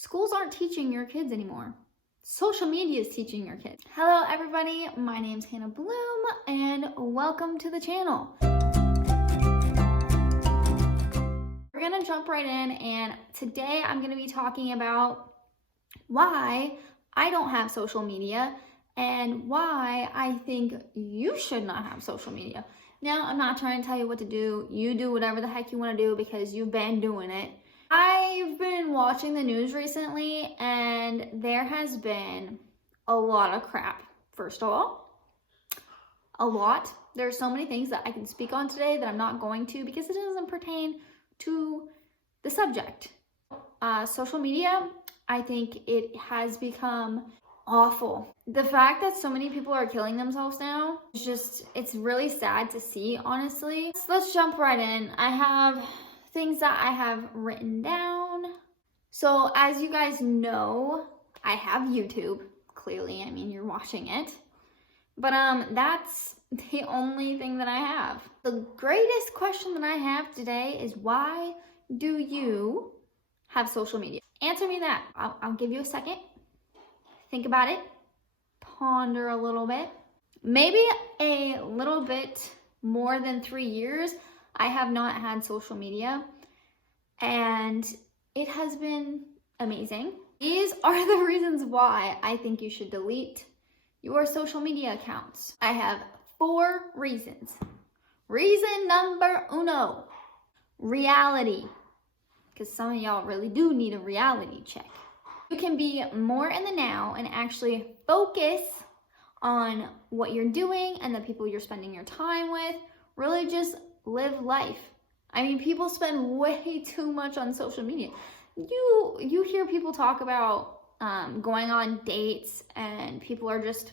Schools aren't teaching your kids anymore. Social media is teaching your kids. Hello everybody, my name's Hannah Bloom and welcome to the channel. We're gonna jump right in, and today I'm gonna be talking about why I don't have social media and why I think you should not have social media. Now, I'm not trying to tell you what to do. You do whatever the heck you want to do because you've been doing it. I've been watching the news recently and there has been a lot of crap. First of all, a lot. There are so many things that I can speak on today that I'm not going to because it doesn't pertain to the subject. Social media, I think it has become awful. The fact that so many people are killing themselves now is just, it's really sad to see, honestly. So let's jump right in. I have things that I have written down. So as you guys know, I have YouTube. Clearly, I mean, you're watching it. But that's the only thing that I have. The greatest question that I have today is, why do you have social media? Answer me that. I'll give you a second. Think about it. Ponder a little bit. Maybe a little bit more than 3 years, I have not had social media, and it has been amazing. These are the reasons why I think you should delete your social media accounts. I have 4 reasons. Reason number uno, reality. Because some of y'all really do need a reality check. You can be more in the now and actually focus on what you're doing and the people you're spending your time with. Really just live life. I mean, people spend way too much on social media. You hear people talk about going on dates, and people are just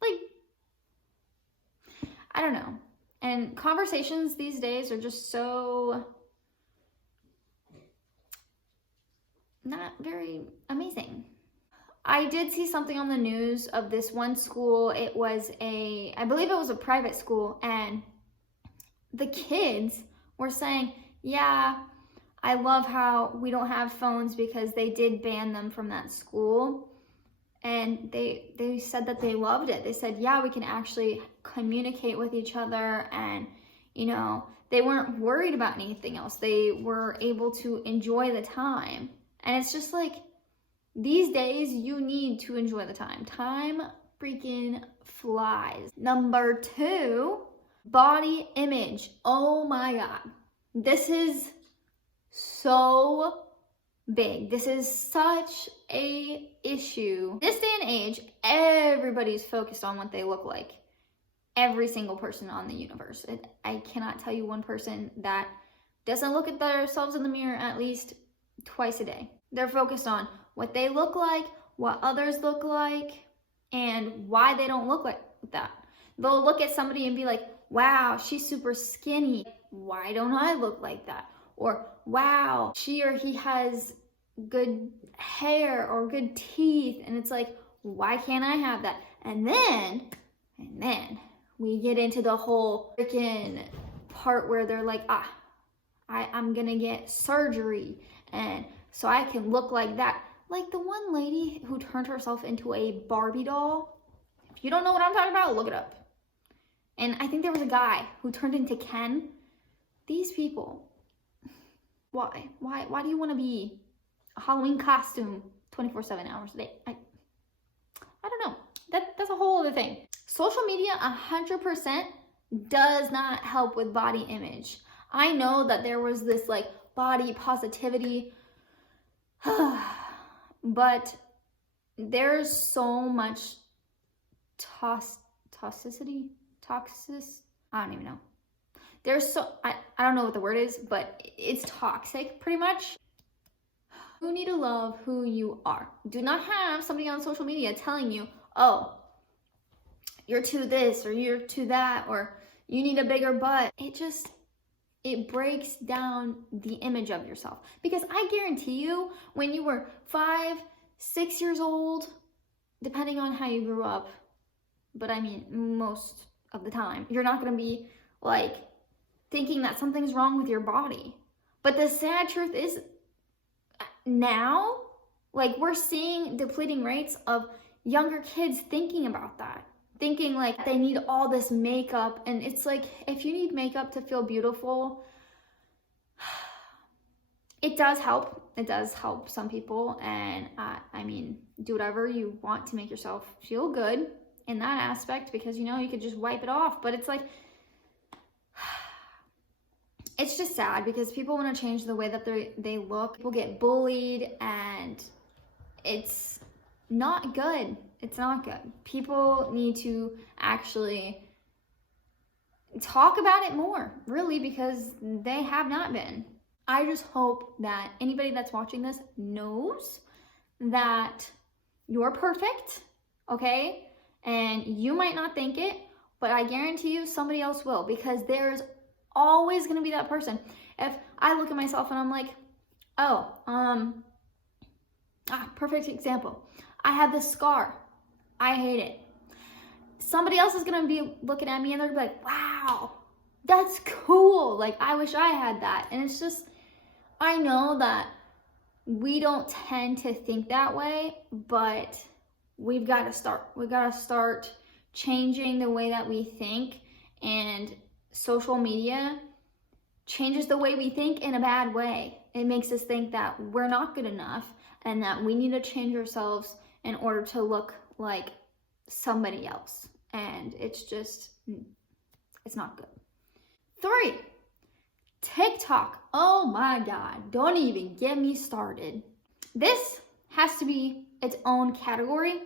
like, I don't know. And conversations these days are just so not very amazing. I did see something on the news of this one school. It was I believe it was a private school, and the kids were saying, yeah, I love how we don't have phones because they did ban them from that school. And they said that they loved it. They said, yeah, we can actually communicate with each other, and you know, they weren't worried about anything else. They were able to enjoy the time. And it's just like, these days, you need to enjoy the time. Time freaking flies. Number 2, body image. Oh my God. This is so big. This is such a issue. This day and age, everybody's focused on what they look like. Every single person on the universe. I cannot tell you one person that doesn't look at themselves in the mirror at least twice a day. They're focused on what they look like, what others look like, and why they don't look like that. They'll look at somebody and be like, wow, she's super skinny. Why don't I look like that? Or, wow, she or he has good hair or good teeth. And it's like, why can't I have that? And then we get into the whole freaking part where they're like, I'm gonna get surgery, and so I can look like that. Like the one lady who turned herself into a Barbie doll. If you don't know what I'm talking about, look it up. And I think there was a guy who turned into Ken. These people, why do you want to be a Halloween costume 24/7 hours a day? I don't know. That's a whole other thing. Social media 100% does not help with body image. I know that there was this like body positivity, but there's so much toxicity. I don't even know. There's so, I don't know what the word is, but it's toxic pretty much. You need to love who you are. Do not have somebody on social media telling you, oh, you're too this or you're too that, or you need a bigger butt. It breaks down the image of yourself. Because I guarantee you, when you were 5, 6 years old, depending on how you grew up, but I mean, most of the time, you're not gonna be like thinking that something's wrong with your body. But the sad truth is, now, like, we're seeing depleting rates of younger kids thinking about that, thinking like they need all this makeup. And it's like, if you need makeup to feel beautiful, it does help. It does help some people. And I mean, do whatever you want to make yourself feel good in that aspect, because, you know, you could just wipe it off. But it's like, it's just sad because people want to change the way that they look. People get bullied, and it's not good. It's not good. People need to actually talk about it more, really, because they have not been. I just hope that anybody that's watching this knows that you're perfect, okay? And you might not think it, but I guarantee you somebody else will, because there's always going to be that person. If I look at myself and I'm like, oh, perfect example. I have this scar. I hate it. Somebody else is going to be looking at me and they're gonna be like, wow, that's cool. Like, I wish I had that. And it's just, I know that we don't tend to think that way, but we've got to start. We've got to start changing the way that we think. And social media changes the way we think in a bad way. It makes us think that we're not good enough and that we need to change ourselves in order to look like somebody else. And it's just, it's not good. 3, TikTok. Oh my God, don't even get me started. This has to be its own category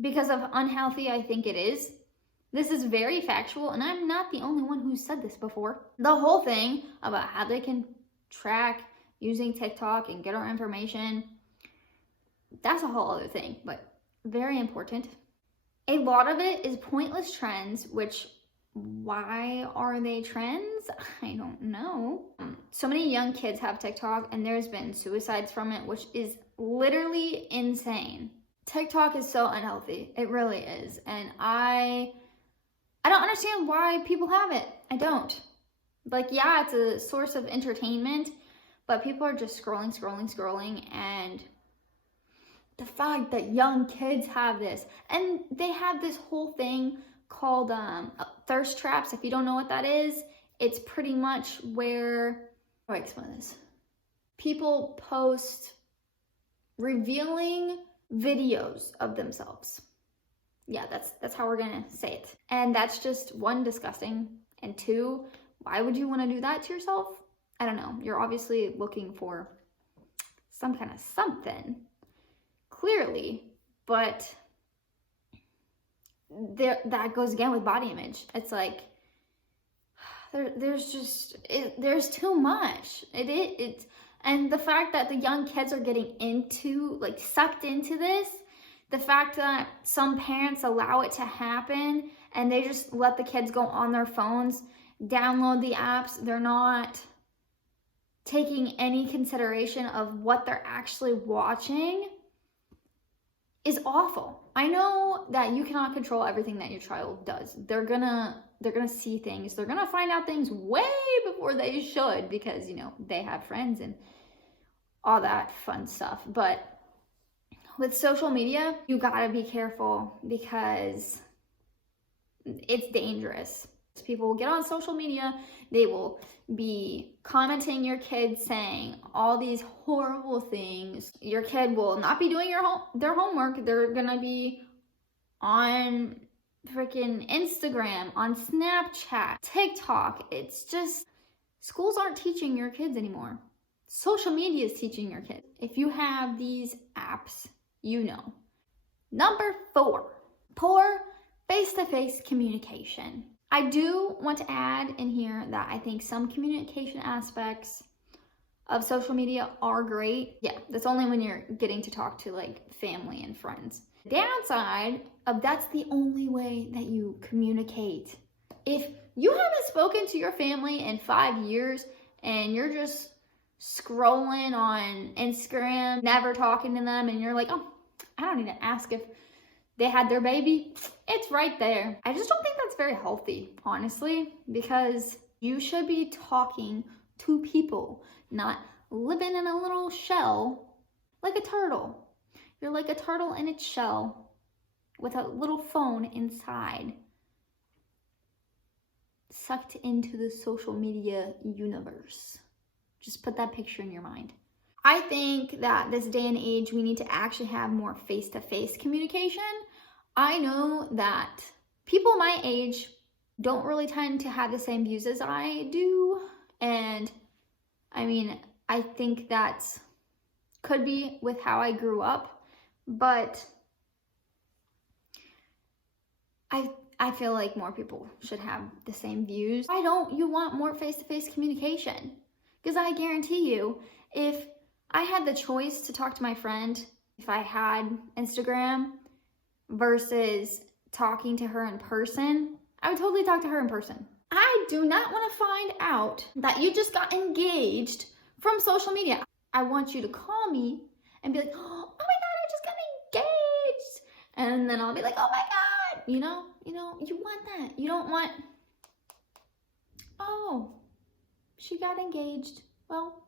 because of unhealthy I think it is. This is very factual, and I'm not the only one who said this before. The whole thing about how they can track using TikTok and get our information, that's a whole other thing, but very important. A lot of it is pointless trends, which, why are they trends? I don't know. So many young kids have TikTok, and there's been suicides from it, which is literally insane. TikTok is so unhealthy. It really is. And I don't understand why people have it. I don't. Like, yeah, it's a source of entertainment, but people are just scrolling, and the fact that young kids have this, and they have this whole thing called thirst traps. If you don't know what that is, it's pretty much where, how do I explain this? People post revealing videos of themselves. Yeah, that's how we're gonna say it. And that's just, 1, disgusting, and 2, why would you want to do that to yourself? I don't know. You're obviously looking for some kind of something, clearly, but that goes again with body image. It's like, there's too much. And the fact that the young kids are getting sucked into this, the fact that some parents allow it to happen and they just let the kids go on their phones, download the apps, they're not taking any consideration of what they're actually watching, is awful. I know that you cannot control everything that your child does. They're gonna see things. They're gonna find out things way before they should, because, you know, they have friends and all that fun stuff. But with social media, you gotta be careful because it's dangerous. People will get on social media, they will be commenting your kid, saying all these horrible things. Your kid will not be doing their homework. They're gonna be on freaking Instagram, on Snapchat, TikTok. It's just, schools aren't teaching your kids anymore. Social media is teaching your kids. If you have these apps, you know. Number 4, poor face-to-face communication. I do want to add in here that I think some communication aspects of social media are great. Yeah, that's only when you're getting to talk to like family and friends. Downside of that's the only way that you communicate. If you haven't spoken to your family in 5 years and you're just scrolling on Instagram, never talking to them, and you're like, oh, I don't need to ask if they had their baby, it's right there. I just don't think that's very healthy, honestly, because you should be talking to people, not living in a little shell, like a turtle. You're like a turtle in its shell with a little phone inside, sucked into the social media universe. Just put that picture in your mind. I think that this day and age, we need to actually have more face-to-face communication. I know that people my age don't really tend to have the same views as I do. And I mean, I think that could be with how I grew up, but I feel like more people should have the same views. Why don't you want more face-to-face communication? Because I guarantee you, if I had the choice to talk to my friend, if I had Instagram versus talking to her in person, I would totally talk to her in person. I do not want to find out that you just got engaged from social media. I want you to call me and be like, oh my God, I just got engaged. And then I'll be like, oh my God, you know, you want that. You don't want, oh, she got engaged. Well,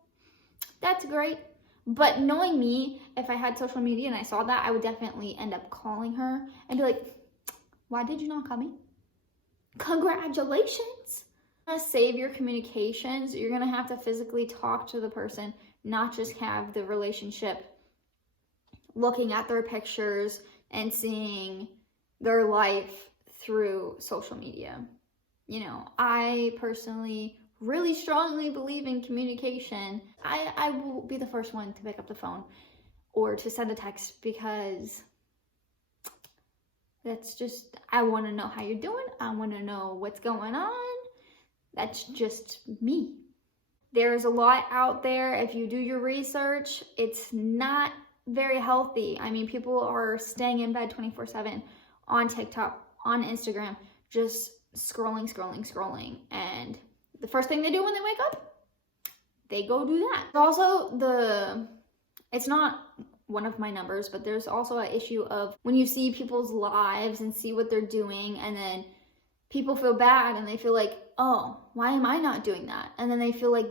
that's great. But knowing me, if I had social media and I saw that, I would definitely end up calling her and be like, why did you not call me? Congratulations. To save your communications, you're gonna have to physically talk to the person, not just have the relationship looking at their pictures and seeing their life through social media. You know, I personally really strongly believe in communication. I will be the first one to pick up the phone or to send a text, because that's just, I want to know how you're doing. I want to know what's going on. That's just me. There's a lot out there. If you do your research, it's not very healthy. I mean, people are staying in bed 24/7 on TikTok, on Instagram, just scrolling. And the first thing they do when they wake up, they go do that. Also, it's not one of my numbers, but there's also an issue of when you see people's lives and see what they're doing, and then people feel bad and they feel like, oh, why am I not doing that? And then they feel like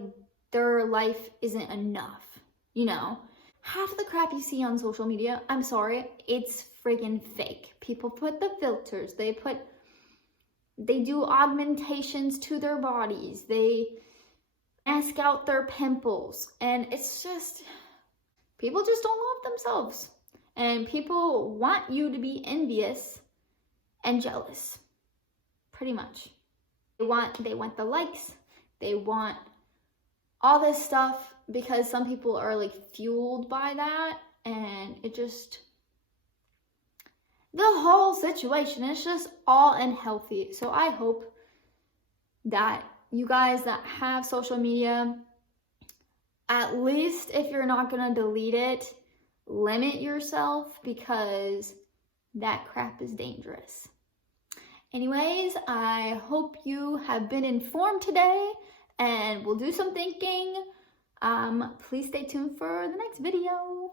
their life isn't enough, you know? Half of the crap you see on social media, I'm sorry, it's friggin' fake. People put the filters, they do augmentations to their bodies, they mask out their pimples, and it's just, people just don't love themselves. And people want you to be envious and jealous, pretty much. They want the likes, they want all this stuff, because some people are like fueled by that, and it just, the whole situation is just all unhealthy. So I hope that you guys that have social media, at least if you're not gonna delete it, limit yourself, because that crap is dangerous. Anyways, I hope you have been informed today and will do some thinking. Please stay tuned for the next video.